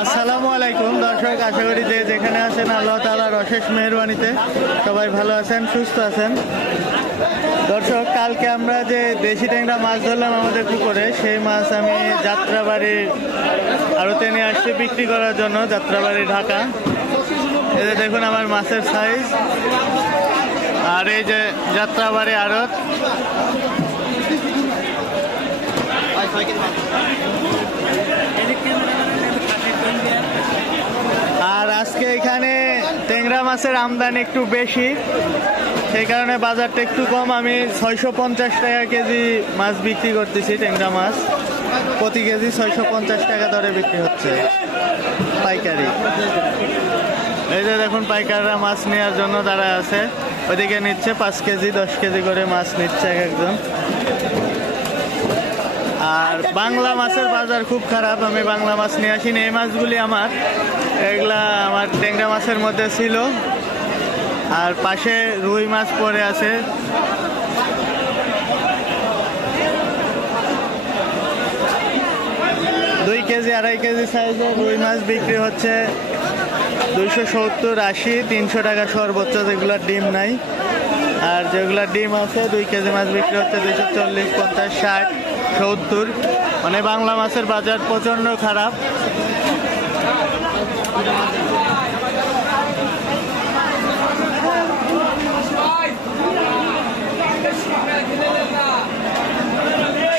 আসসালামু আলাইকুম দর্শক, আশা করি যে যেখানে আছেন আল্লাহ তাআলার অশেষ মেহেরবানিতে সবাই ভালো আছেন, সুস্থ আছেন। দর্শক, কালকে আমরা যে দেশি ট্যাংরা মাছ ধরলাম আমাদের পুকুরে, সেই মাছ আমি যাত্রাবাড়ি আড়তে নিয়ে আসছি বিক্রি করার জন্য, যাত্রাবাড়ি ঢাকা। এই যে দেখুন আমার মাছের সাইজ, আর এই যে যাত্রাবাড়ি আড়ত। আর আজকে এখানে ট্যাংরা মাছের আমদানি একটু বেশি, সেই কারণে বাজারটা একটু কম। আমি 650 টাকা কেজি মাছ বিক্রি করতেছি। ট্যাংরা মাছ প্রতি কেজি 650 টাকা দরে বিক্রি হচ্ছে পাইকারি। এই যে দেখুন পাইকাররা মাছ নেওয়ার জন্য দাঁড়ায় আছে, ওইদিকে নিচ্ছে 5 কেজি 10 কেজি করে মাছ নিচ্ছে এক একজন। আর বাংলা মাছের বাজার খুব খারাপ, আমি বাংলা মাছ নিয়ে আসিনি। এই মাছগুলি এগুলা আমার ট্যাংরা মাছের মধ্যে ছিল। আর পাশে রুই মাছ পড়ে আছে। দুই কেজি 2.5 কেজি সাইজের রুই মাছ বিক্রি হচ্ছে 270, 80, 300 টাকা সর্বোচ্চ, যেগুলোর ডিম নাই। আর যেগুলোর ডিম আছে 2 কেজি মাছ বিক্রি হচ্ছে 240, 50, 60, 70। মানে বাংলা মাছের বাজার প্রচণ্ড খারাপ।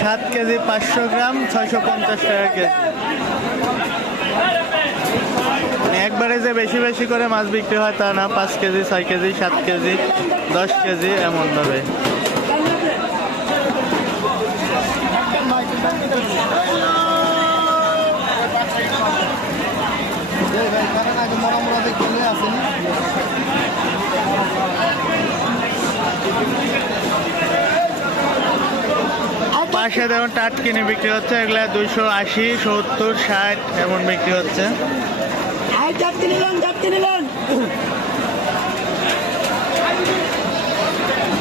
সাত কেজি 500 গ্রাম 650 টাকা কেজি। একবারে যে বেশি বেশি করে মাছ বিক্রি হয় তা না, 5 কেজি 6 কেজি 7 কেজি 10 কেজি এমন ভাবে। পাশে দেখুন টাটকিনি বিক্রি হচ্ছে, এগুলা 280, 70, 60 এমন বিক্রি হচ্ছে।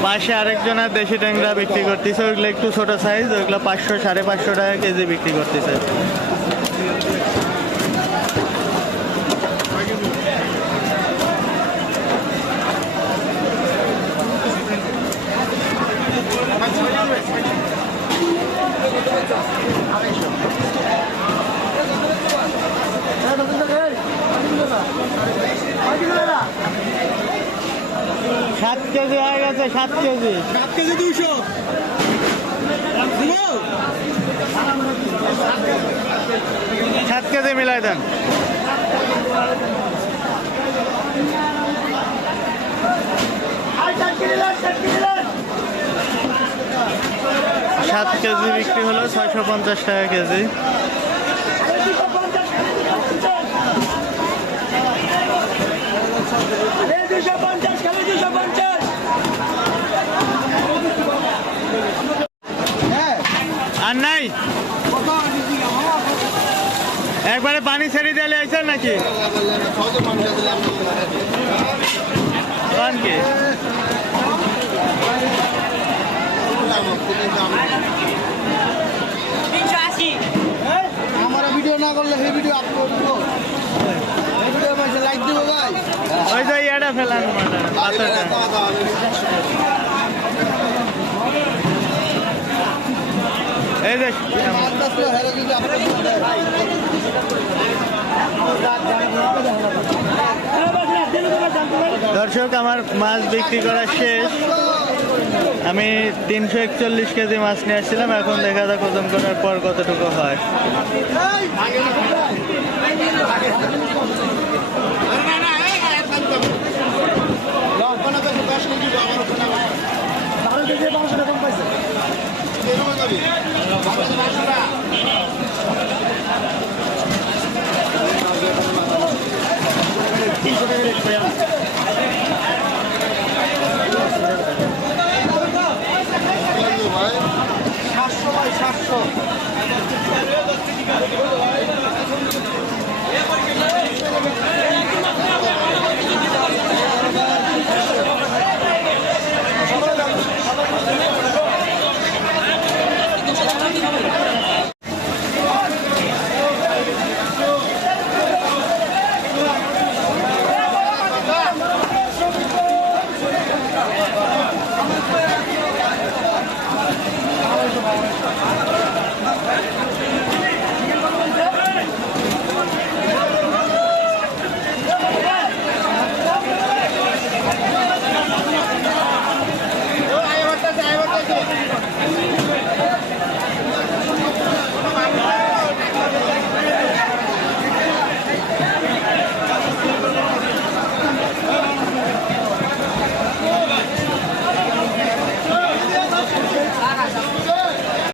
পাশে আরেকজনের দেশি ট্যাংরা বিক্রি করতেছে, ওইগুলো একটু ছোট সাইজ, ওইগুলো 500, 550 টাকা কেজি বিক্রি করতেছে। সাত কেজি হয়ে গেছে, 7 কেজি 200। 7 কেজি মিলাই দেন। 7 কেজি বিক্রি হলো 650 টাকা কেজি। আর নাই একবারে পানি ছেড়ে দিলে আইছেন নাকি? কি আমার ভিডিও না করলে সেই ভিডিও আপলোড করবো, এই ভিডিও মাঝে লাইক দিব ভাই। ওই যে ইয়াটা ফেলান এই যে দর্শক, আমার মাছ বিক্রি করা শেষ। আমি 341 কেজি মাছ নিয়ে আসছিলাম, এখন দেখা যাক ওজন করার পর কতটুকু হয়। ভাই 700 ভাই 700